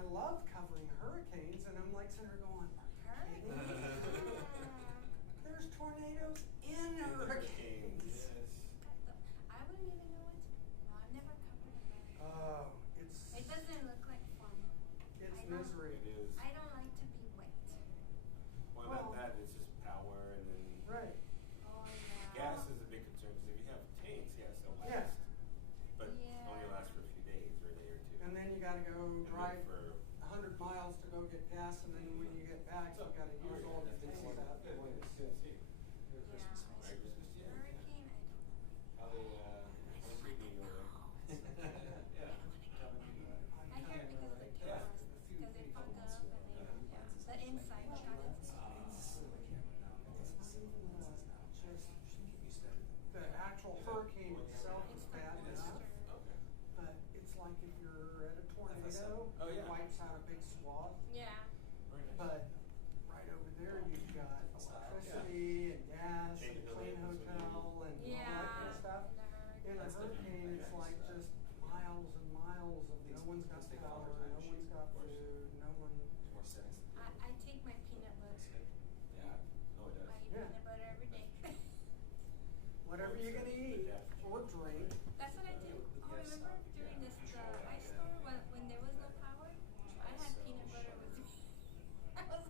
I love covering hurricanes, and I'm like sitting there going, Hurricanes? there's tornadoes in hurricanes. Yes. I wouldn't even know what to. No, I've never covered a hurricane. Oh, It doesn't look like fun. it's misery. It is. I don't like to be wet. Well, Well- that it's just power, and then Right. Oh yeah. gas is a big concern because if you have tanks, yes, they'll last. Yeah. But Yeah. only last for a few days or a day or two. And then you got to go And then drive for 100 miles to go get gas, and then when you get back, you got to use all the tanks up. Yeah. Merry Christmas to you. Hurricane, I don't know. How they treating you over there? Yeah. I heard because of the terrorists, because they fuck up and they, the inside shot it. It's not even just the actual hurricane itself is bad enough, Okay. but it's like if you're at a tornado, Oh, yeah. it wipes out a big swath. Yeah. Very nice. But right over there, you've got electricity and gas and clean hotel and all that kind Yeah. of stuff. In a hurricane, it's like just miles and miles of no one's got power, no one's got food, no one. More settings. I take my peanut butter. Yeah. No, it does. I eat Yeah. peanut butter every day. Whatever you're gonna eat or drink. That's what I do. Oh, remember during this ice storm when there was no power? I had peanut butter with me. I was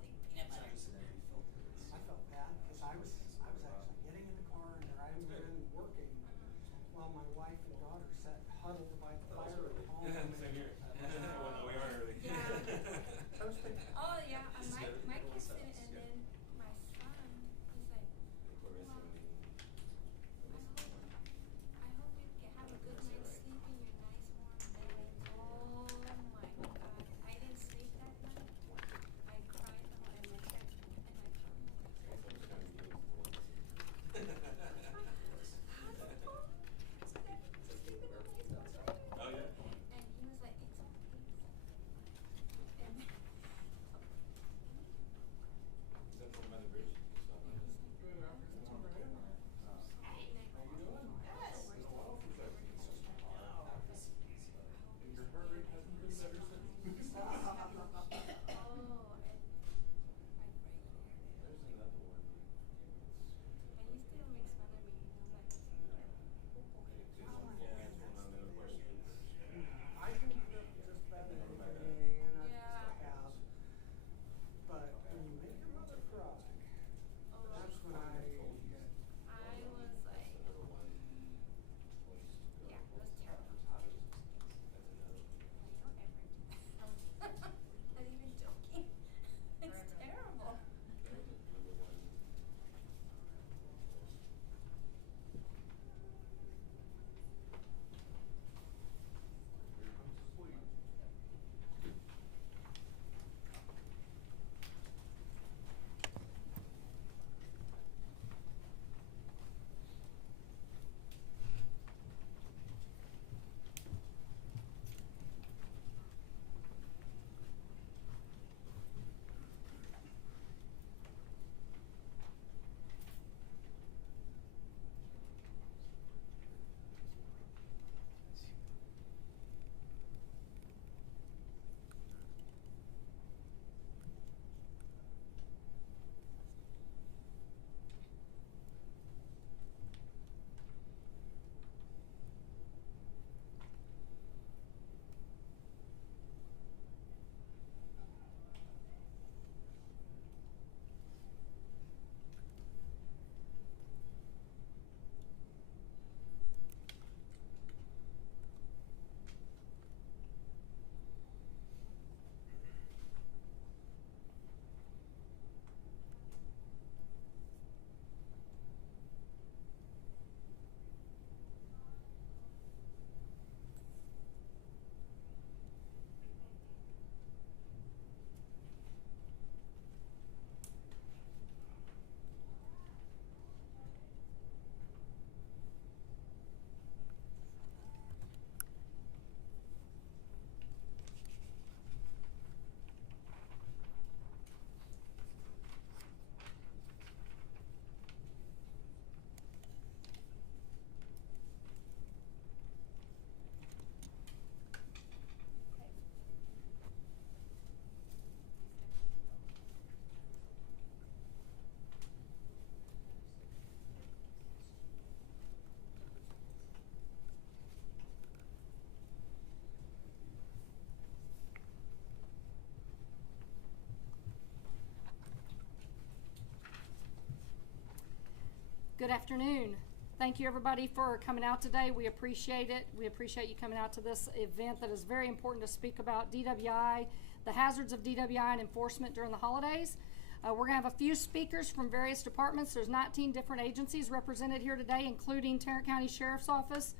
Good afternoon. Thank you everybody for coming out today. We appreciate it. We appreciate you coming out to this event that is very important to speak about DWI, the hazards of DWI and enforcement during the holidays. We're going to have a few speakers from various departments. There's 19 different agencies represented here today, including Tarrant County Sheriff's Office.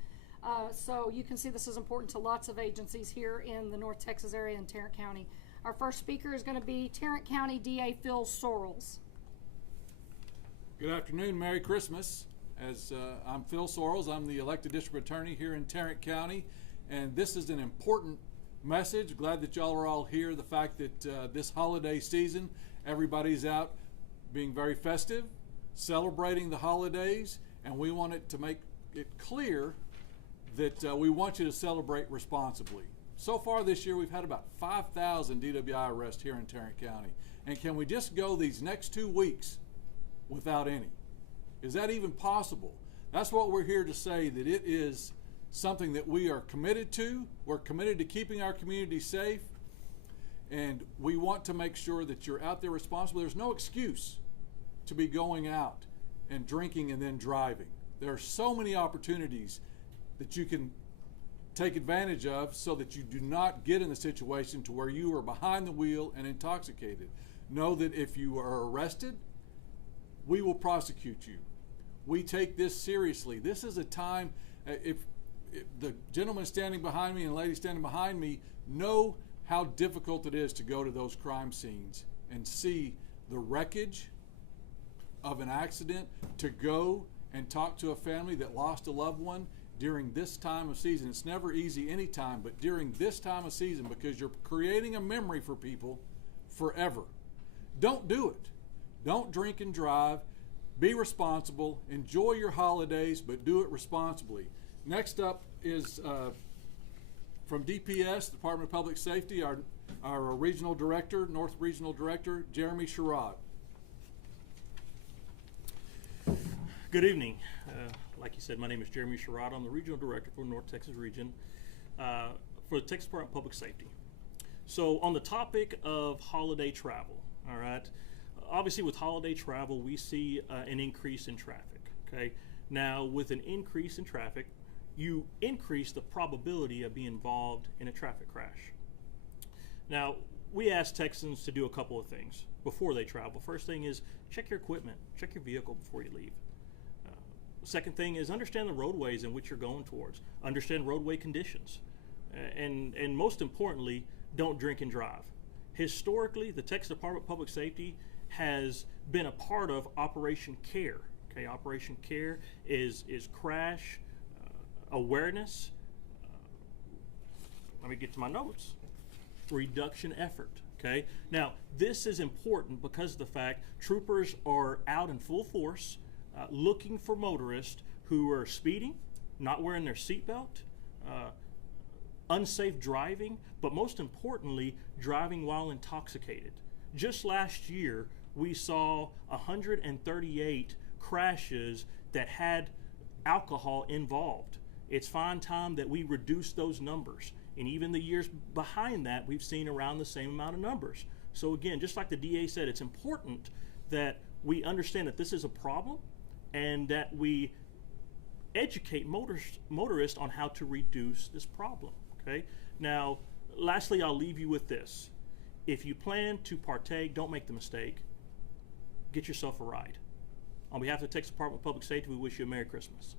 So you can see this is important to lots of agencies here in the North Texas area in Tarrant County. Our first speaker is going to be Tarrant County DA Phil Sorrells. Good afternoon, Merry Christmas. I'm Phil Sorrells. I'm the elected district attorney here in Tarrant County, and this is an important message. Glad that y'all are all here. The fact that this holiday season, everybody's out being very festive, celebrating the holidays, and we wanted to make it clear that we want you to celebrate responsibly. So far this year, we've had about 5,000 DWI arrests here in Tarrant County, and can we just go these next 2 weeks without any? Is that even possible? That's what we're here to say, that it is something that we are committed to. We're committed to keeping our community safe, and we want to make sure that you're out there responsible. There's no excuse to be going out and drinking and then driving. There are so many opportunities that you can take advantage of so that you do not get in the situation to where you are behind the wheel and intoxicated. Know that if you are arrested, we will prosecute you. We take this seriously. This is a time, if the gentleman standing behind me and lady standing behind me know how difficult it is to go to those crime scenes and see the wreckage of an accident, to go and talk to a family that lost a loved one during this time of season. It's never easy any time, but during this time of season, because you're creating a memory for people forever. Don't do it. Don't drink and drive. Be responsible. Enjoy your holidays, but do it responsibly. Next up is from DPS, Department of Public Safety, our regional director, North Regional Director, Jeremy Sherrod. Good evening. Like you said, my name is Jeremy Sherrod. I'm the Regional Director for North Texas Region for the Texas Department of Public Safety. So on the topic of holiday travel, all right, obviously with holiday travel, we see an increase in traffic, okay? Now, with an increase in traffic, you increase the probability of being involved in a traffic crash. Now, we ask Texans to do a couple of things before they travel. First thing is check your equipment, check your vehicle before you leave. Second thing is understand the roadways in which you're going towards. Understand roadway conditions. And most importantly, don't drink and drive. Historically, the Texas Department of Public Safety has been a part of Operation CARE. Okay, Operation CARE is crash awareness. Let me get to my notes. Reduction effort. Okay, now this is important because of the fact troopers are out in full force looking for motorists who are speeding, not wearing their seatbelt, unsafe driving, but most importantly, driving while intoxicated. Just last year, we saw 138 crashes that had alcohol involved. It's fine time that we reduce those numbers. And even the years behind that, we've seen around the same amount of numbers. So again, just like the DA said, it's important that we understand that this is a problem and that we educate motorists on how to reduce this problem, okay? Now, lastly, I'll leave you with this. If you plan to partake, don't make the mistake. Get yourself a ride. On behalf of the Texas Department of Public Safety, we wish you a Merry Christmas.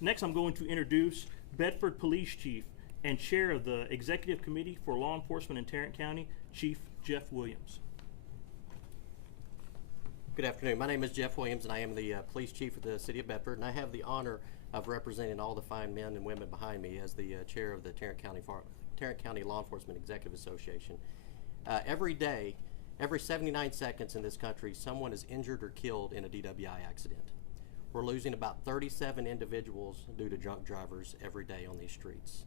Next, I'm going to introduce Bedford Police Chief and Chair of the Executive Committee for Law Enforcement in Tarrant County, Chief Jeff Williams. Good afternoon. My name is Jeff Williams, and I am the Police Chief of the City of Bedford, and I have the honor of representing all the fine men and women behind me as the Chair of the Tarrant County Law Enforcement Executive Association. Every day, every 79 seconds in this country, someone is injured or killed in a DWI accident. We're losing about 37 individuals due to drunk drivers every day on these streets.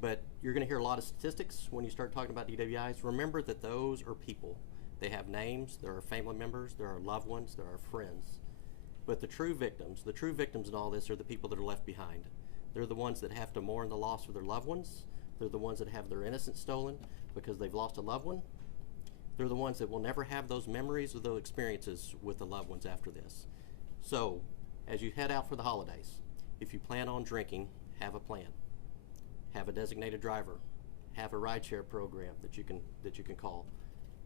But you're going to hear a lot of statistics when you start talking about DWIs. Remember that those are people. They have names, there are family members, there are loved ones, there are friends. But the true victims in all this are the people that are left behind. They're the ones that have to mourn the loss of their loved ones. They're the ones that have their innocence stolen because they've lost a loved one. They're the ones that will never have those memories or those experiences with the loved ones after this. So, as you head out for the holidays, if you plan on drinking, have a plan. Have a designated driver. Have a rideshare program that you can call.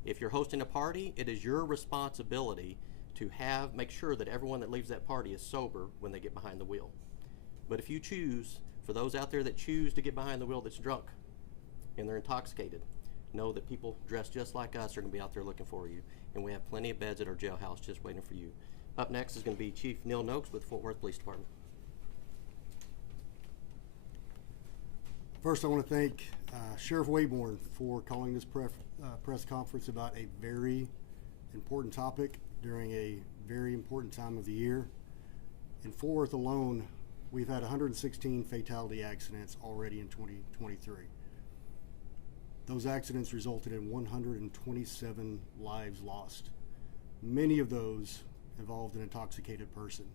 If you're hosting a party, it is your responsibility to make sure that everyone that leaves that party is sober when they get behind the wheel. But if you choose, for those out there that choose to get behind the wheel that's drunk and they're intoxicated, know that people dressed just like us are going to be out there looking for you, and we have plenty of beds at our jailhouse just waiting for you. Up next is going to be Chief Neil Noakes with Fort Worth Police Department. First, I want to thank Sheriff Wayborn for calling this press conference about a very important topic during a very important time of the year. In Fort Worth alone, we've had 116 fatality accidents already in 2023. Those accidents resulted in 127 lives lost. Many of those involved an intoxicated person.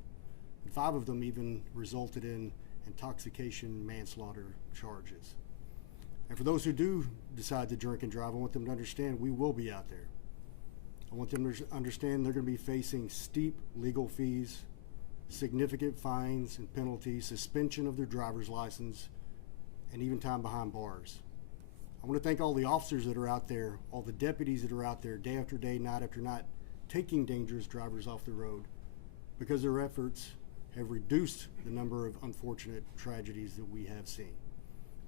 And 5 of them even resulted in intoxication manslaughter charges. And for those who do decide to drink and drive, I want them to understand we will be out there. I want them to understand they're going to be facing steep legal fees, significant fines and penalties, suspension of their driver's license, and even time behind bars. I want to thank all the officers that are out there, all the deputies that are out there day after day, night after night, taking dangerous drivers off the road, because their efforts have reduced the number of unfortunate tragedies that we have seen.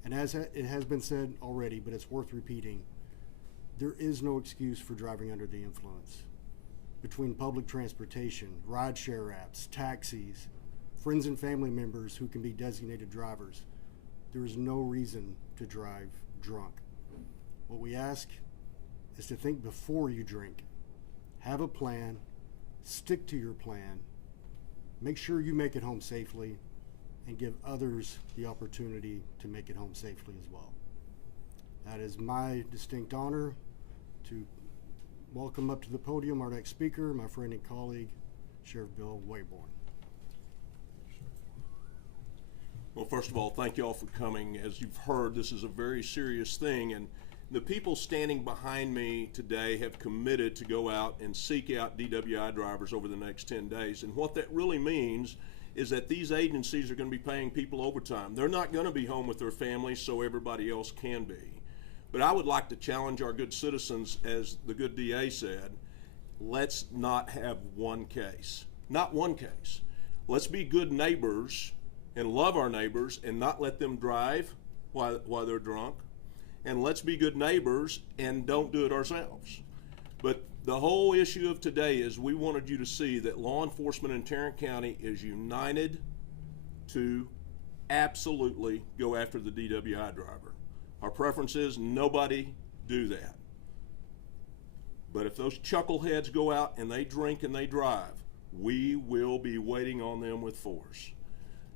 And as it has been said already, but it's worth repeating, there is no excuse for driving under the influence. Between public transportation, rideshare apps, taxis, friends and family members who can be designated drivers, there is no reason to drive drunk. What we ask is to think before you drink. Have a plan, stick to your plan, make sure you make it home safely, and give others the opportunity to make it home safely as well. That is my distinct honor to welcome up to the podium our next speaker, my friend and colleague, Sheriff Bill Wayborn. Well, first of all, thank you all for coming. As you've heard, this is a very serious thing, and the people standing behind me today have committed to go out and seek out DWI drivers over the next 10 days. And what that really means is that these agencies are going to be paying people overtime. They're not going to be home with their families so everybody else can be. But I would like to challenge our good citizens, as the good DA said, let's not have one case. Not one case. Let's be good neighbors and love our neighbors and not let them drive while they're drunk. And let's be good neighbors and don't do it ourselves. But the whole issue of today is we wanted you to see that law enforcement in Tarrant County is united to absolutely go after the DWI driver. Our preference is nobody do that. But if those chuckleheads go out and they drink and they drive, we will be waiting on them with force.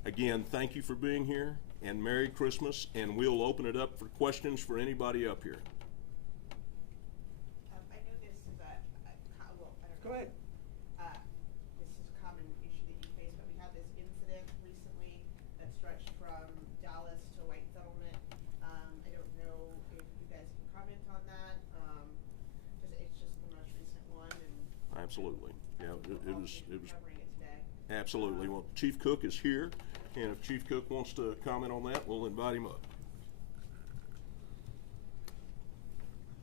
Again, thank you for being here, and Merry Christmas, and we'll open it up for questions for anybody up here. I know this is well, I don't know. Go ahead. This is a common issue that you face, but we had this incident recently that stretched from Dallas to White Settlement. I don't know if you guys can comment on that. It's just the most recent one, and Absolutely. Yeah, it was covering it today. absolutely. Well, Chief Cook is here, and if Chief Cook wants to comment on that, we'll invite him up.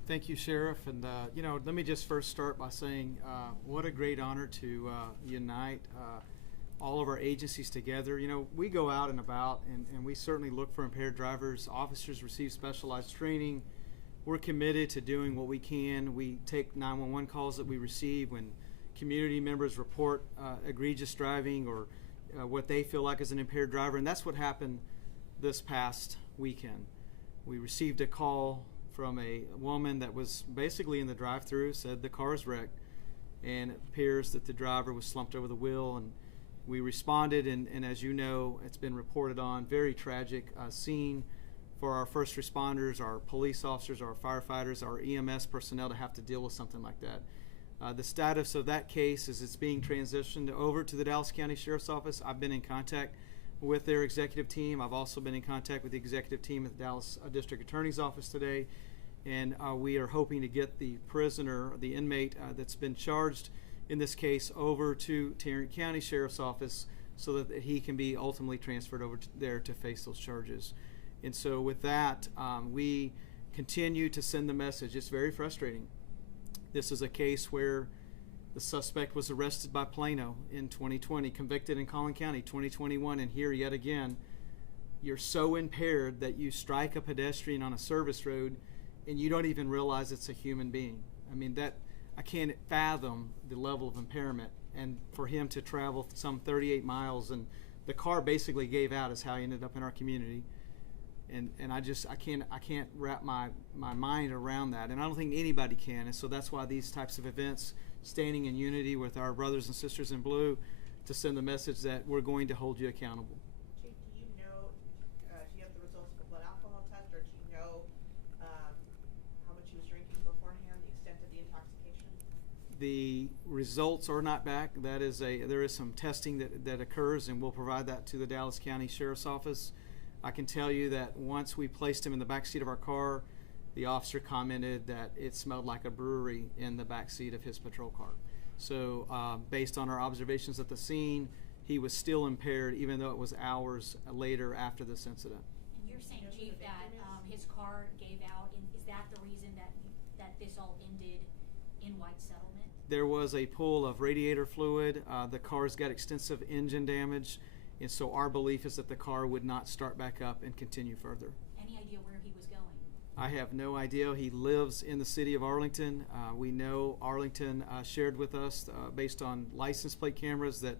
Thank you, Sheriff. And, let me just first start by saying what a great honor to unite all of our agencies together. We go out and about, and we certainly look for impaired drivers. Officers receive specialized training. We're committed to doing what we can. We take 911 calls that we receive when community members report egregious driving or what they feel like is an impaired driver. And that's what happened this past weekend. We received a call from a woman that was basically in the drive-thru, said the car is wrecked, and it appears that the driver was slumped over the wheel. And we responded, and as you know, it's been reported on, very tragic scene for our first responders, our police officers, our firefighters, our EMS personnel to have to deal with something like that. The status of that case is it's being transitioned over to the Dallas County Sheriff's Office. I've been in contact with their executive team. I've also been in contact with the executive team at the Dallas District Attorney's Office today, and we are hoping to get the prisoner, the inmate that's been charged in this case, over to Tarrant County Sheriff's Office so that he can be ultimately transferred over there to face those charges. And so with that, we continue to send the message. It's very frustrating. This is a case where the suspect was arrested by Plano in 2020, convicted in Collin County 2021, and here yet again, you're so impaired that you strike a pedestrian on a service road and you don't even realize it's a human being. I mean, that I can't fathom the level of impairment, and for him to travel some 38 miles, and the car basically gave out is how he ended up in our community. And I can't wrap my mind around that, and I don't think anybody can. And so that's why these types of events, standing in unity with our brothers and sisters in blue, to send the message that we're going to hold you accountable. Chief, do you know, do you have the results of the blood alcohol test, or do you know how much he was drinking beforehand, the extent of the intoxication? The results are not back. There is some testing that occurs, and we'll provide that to the Dallas County Sheriff's Office. I can tell you that once we placed him in the back seat of our car, the officer commented that it smelled like a brewery in the back seat of his patrol car. So based on our observations at the scene, he was still impaired even though it was hours later after this incident. And you're saying, Chief, that his car gave out, and is that the reason that this all ended in White Settlement? There was a pool of radiator fluid. The car's got extensive engine damage. And so our belief is that the car would not start back up and continue further. Any idea where he was going? I have no idea. He lives in the city of Arlington. We know Arlington shared with us, based on license plate cameras, that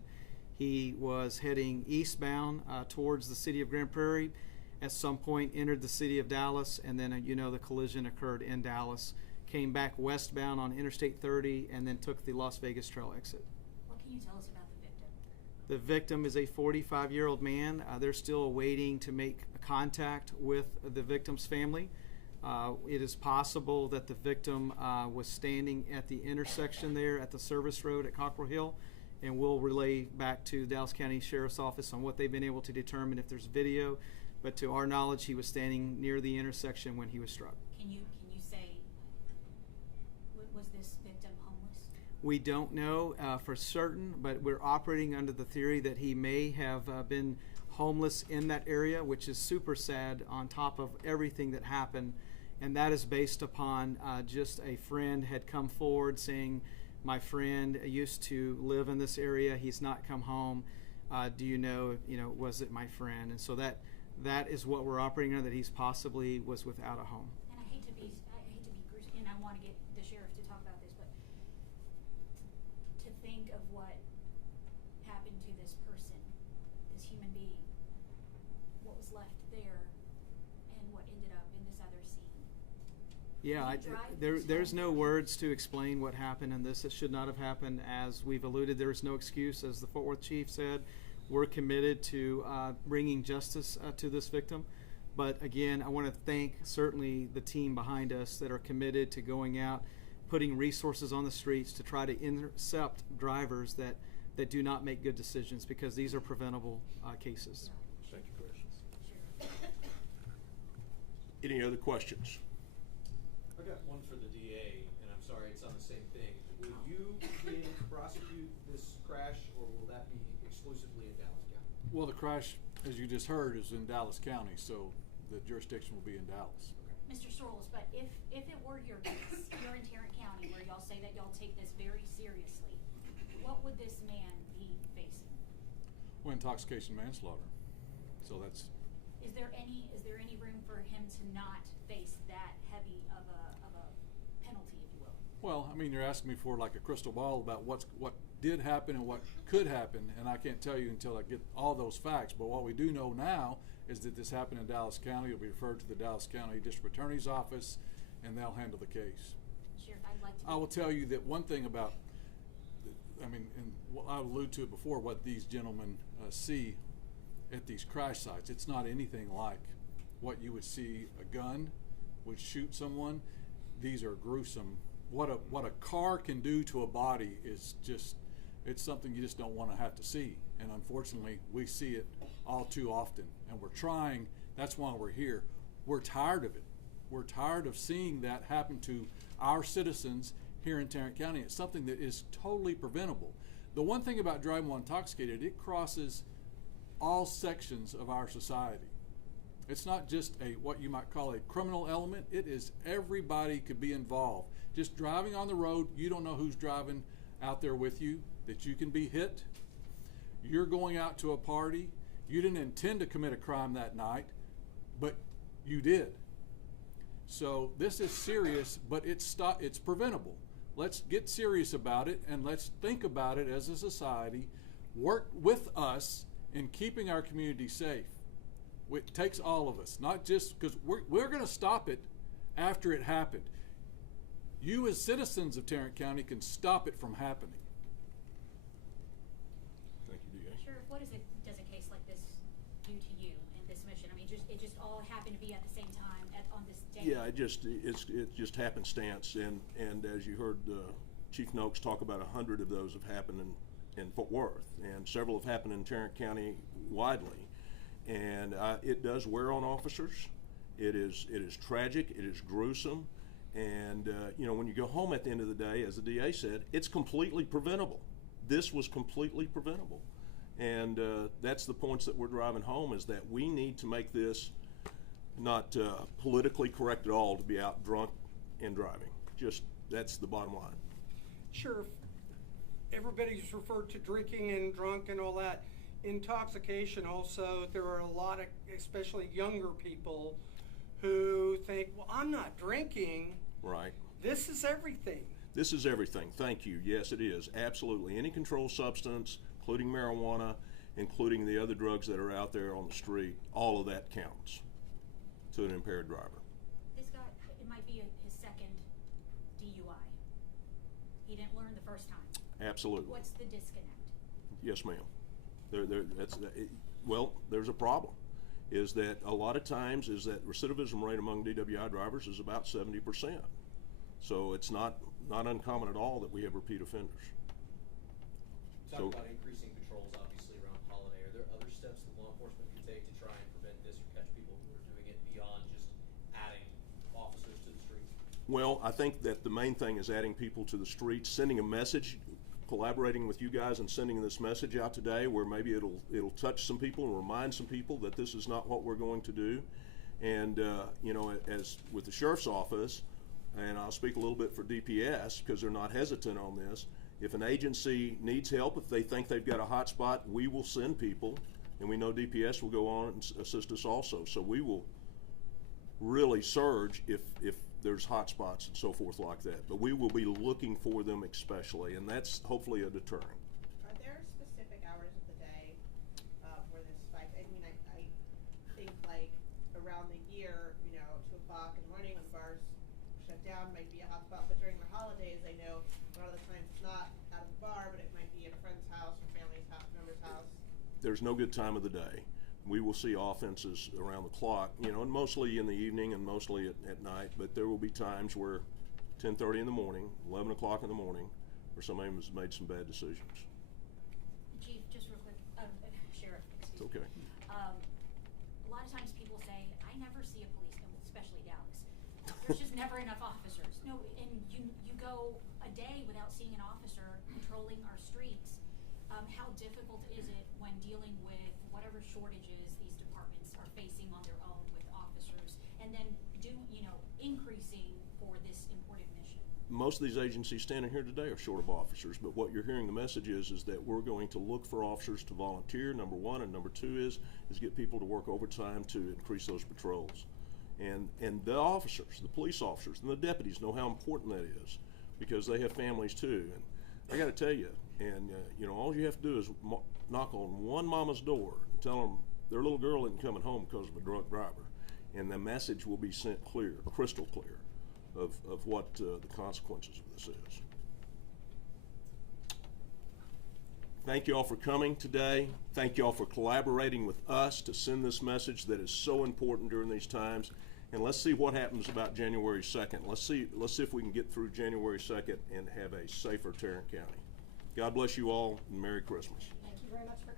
he was heading eastbound towards the city of Grand Prairie. At some point entered the city of Dallas, and then the collision occurred in Dallas. Came back westbound on Interstate 30 and then took the Las Vegas Trail exit. What can you tell us about the victim? The victim is a 45-year-old man. They're still waiting to make contact with the victim's family. It is possible that the victim was standing at the intersection there at the service road at Cockrell Hill, and we'll relay back to Dallas County Sheriff's Office on what they've been able to determine if there's video. But to our knowledge, he was standing near the intersection when he was struck. Can you say, was this victim homeless? We don't know for certain, but we're operating under the theory that he may have been homeless in that area, which is super sad on top of everything that happened. And that is based upon just a friend had come forward saying, my friend used to live in this area. He's not come home. Do you know, was it my friend? And so that is what we're operating on, that he's possibly was without a home. And I hate to be gruesome, and I want to get the sheriff to talk about this, but to think of what happened to this person, this human being, what was left there, and what ended up in this other scene. Yeah, there's no words to explain what happened in this. It should not have happened. As we've alluded, there is no excuse. As the Fort Worth chief said, we're committed to bringing justice to this victim. But again, I want to thank certainly the team behind us that are committed to going out, putting resources on the streets to try to intercept drivers that do not make good decisions, because these are preventable cases. Thank you, Chris. Any other questions? I got one for the DA, and I'm sorry, it's on the same thing. Will you be able to prosecute this crash, or will that be exclusively in Dallas County? Well, the crash, as you just heard, is in Dallas County, so the jurisdiction will be in Dallas. Mr. Sorrells, but if it were your case here in Tarrant County, where y'all say that y'all take this very seriously, what would this man be facing? Well, intoxication manslaughter. So that's. Is there any room for him to not face that heavy of a penalty, if you will? Well, I mean, you're asking me for like a crystal ball about what did happen and what could happen, and I can't tell you until I get all those facts. But what we do know now is that this happened in Dallas County. It'll be referred to the Dallas County District Attorney's Office, and they'll handle the case. Sheriff, I'd like to. I will tell you that one thing about, I mean, and I alluded to it before, what these gentlemen see at these crash sites. It's not anything like what you would see a gun would shoot someone. These are gruesome. What a car can do to a body is just, it's something you just don't want to have to see. And unfortunately, we see it all too often. And we're trying, that's why we're here. We're tired of it. We're tired of seeing that happen to our citizens here in Tarrant County. It's something that is totally preventable. The one thing about driving while intoxicated, it crosses all sections of our society. It's not just what you might call a criminal element. It is everybody could be involved. Just driving on the road, you don't know who's driving out there with you, that you can be hit. You're going out to a party. You didn't intend to commit a crime that night, but you did. So this is serious, but it's preventable. Let's get serious about it, and let's think about it as a society. Work with us in keeping our community safe. It takes all of us, not just because we're going to stop it after it happened. You as citizens of Tarrant County can stop it from happening. Thank you, DA. Sheriff, what does a case like this do to you in this mission? I mean, it just all happened to be at the same time on this day. Yeah, it just happenstance, and as you heard Chief Noakes talk about, 100 of those have happened in Fort Worth, and several have happened in Tarrant County widely, and it does wear on officers. It is tragic. It is gruesome, and when you go home at the end of the day, as the DA said, it's completely preventable. This was completely preventable, and that's the points that we're driving home, is that we need to make this not politically correct at all to be out drunk and driving. Just, that's the bottom line. Sheriff, everybody's referred to drinking and drunk and all that. Intoxication also, there are a lot of, especially younger people, who think, well, I'm not drinking. Right. This is everything. This is everything. Thank you. Yes, it is. Absolutely. Any controlled substance, including marijuana, including the other drugs that are out there on the street, all of that counts to an impaired driver. This guy, it might be his second DUI. He didn't learn the first time. Absolutely. What's the disconnect? Yes, ma'am. Well, there's a problem. Is that a lot of times is that recidivism rate among DWI drivers is about 70%. So it's not uncommon at all that we have repeat offenders. Talk about increasing patrols, obviously, around holiday. Are there other steps that law enforcement can take to try and prevent this or catch people who are doing it beyond just adding officers to the streets? Well, I think that the main thing is adding people to the streets, sending a message, collaborating with you guys and sending this message out today, where maybe it'll touch some people and remind some people that this is not what we're going to do. And as with the sheriff's office, and I'll speak a little bit for DPS because they're not hesitant on this. If an agency needs help, if they think they've got a hot spot, we will send people, and we know DPS will go on and assist us also. So we will really surge if there's hot spots and so forth like that. But we will be looking for them especially, and that's hopefully a deterrent. Are there specific hours of the day where this spike? I mean, I think like around the year, 2 o'clock in the morning when the bars shut down might be a hot spot, but during the holidays, I know a lot of the times it's not at the bar, but it might be at a friend's house or family's house, member's house. There's no good time of the day. We will see offenses around the clock, and mostly in the evening and mostly at night, but there will be times where 10:30 in the morning, 11 o'clock in the morning, where somebody has made some bad decisions. Chief, just real quick, Sheriff, excuse It's okay. me. A lot of times people say, I never see a policeman, especially Dallas. There's just never enough officers. No, and you go a day without seeing an officer patrolling our streets. How difficult is it when dealing with whatever shortages these departments are facing on their own with officers, and then increasing for this important mission? Most of these agencies standing here today are short of officers, but what you're hearing the message is that we're going to look for officers to volunteer, number one, and number two is get people to work overtime to increase those patrols. And the officers, the police officers, and the deputies know how important that is because they have families too. And I got to tell you, all you have to do is knock on one mama's door and tell them their little girl isn't coming home because of a drunk driver, and the message will be sent clear, crystal clear, of what the consequences of this is. Thank you all for coming today. Thank you all for collaborating with us to send this message that is so important during these times. And let's see what happens about January 2nd. Let's see if we can get through January 2nd and have a safer Tarrant County. God bless you all, and Merry Christmas. Thank you very much for